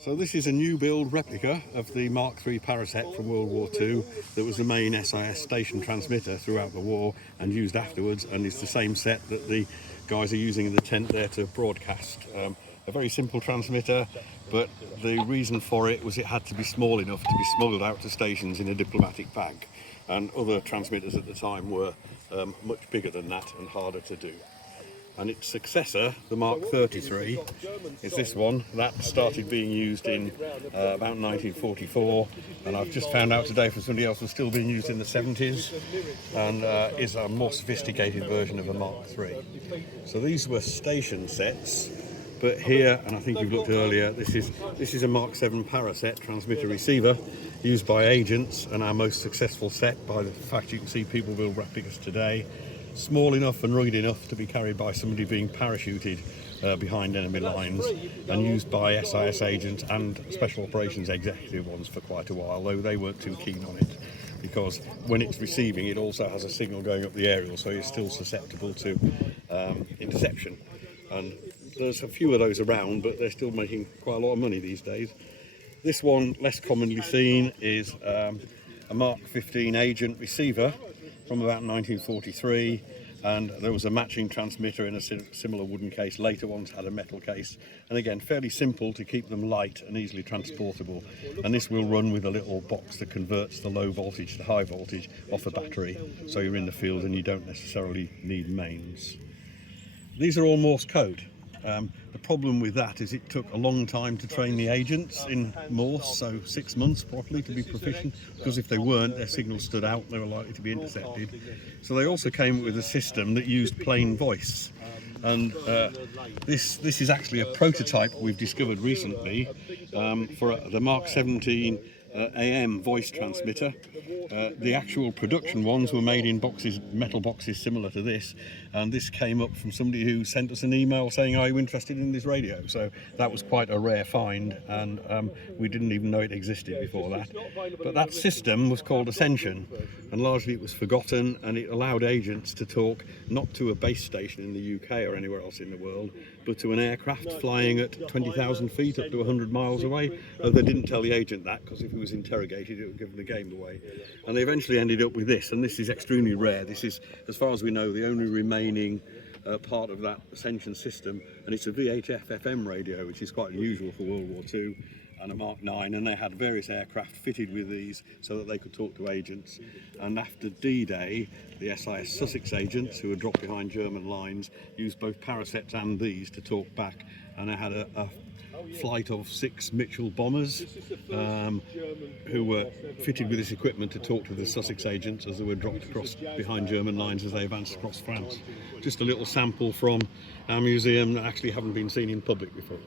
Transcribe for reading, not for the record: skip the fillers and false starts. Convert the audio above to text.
So this is a new build replica of the Mark III paraset from World War II that was the main SIS station transmitter throughout the war and used afterwards, and it's the same set that the guys are using in the tent there to broadcast. A very simple transmitter, but the reason for it was it had to be small enough to be smuggled out to stations in a diplomatic bag, and other transmitters at the time were much bigger than that and harder to do. And its successor, the Mark 33, is this one. That started being used in about 1944, and I've just found out today from somebody else was still being used in the 70s, and is a more sophisticated version of a Mark III. So these were station sets, but here, and I think you've looked earlier, this is a Mark 7 paraset transmitter receiver used by agents, and our most successful set by the fact you can see people build replicas today. Small enough and rugged enough to be carried by somebody being parachuted behind enemy lines, and used by SIS agents and special operations executive ones for quite a while, though they weren't too keen on it, because when it's receiving it also has a signal going up the aerial, so it's still susceptible to interception. And there's a few of those around, but they're still making quite a lot of money these days. This one, less commonly seen, is a Mark 15 agent receiver from about 1943, and there was a matching transmitter in a similar wooden case. Later ones had a metal case, and again fairly simple to keep them light and easily transportable. And this will run with a little box that converts the low voltage to high voltage off a battery, so you're in the field and you don't necessarily need mains. These are all Morse code. The problem with that is it took a long time to train the agents in Morse, so 6 months probably to be proficient, because if they weren't, their signals stood out and they were likely to be intercepted. So they also came up with a system that used plain voice, and this is actually a prototype we've discovered recently for the Mark 17 AM voice transmitter. The actual production ones were made in boxes, metal boxes similar to this, and this came up from somebody who sent us an email saying, "Are you interested in this radio?" So that was quite a rare find, and we didn't even know it existed before that. But that system was called Ascension, and largely it was forgotten, and it allowed agents to talk not to a base station in the UK or anywhere else in the world, but to an aircraft flying at 20,000 feet up to 100 miles away. They didn't tell the agent that, because if he was interrogated it would give the game away. And they eventually ended up with this, and this is extremely rare. This is, as far as we know, the only remaining part of that Ascension system, and it's a VHF FM radio, which is quite unusual for World War II, and a Mark 9, and they had various aircraft fitted with these so that they could talk to agents. And after D-Day, the SIS Sussex agents, who were dropped behind German lines, used both parasets and these to talk back, and they had a flight of 6 Mitchell bombers who were fitted with this equipment to talk to the Sussex agents as they were dropped across behind German lines as they advanced across France. Just a little sample from our museum that actually haven't been seen in public before.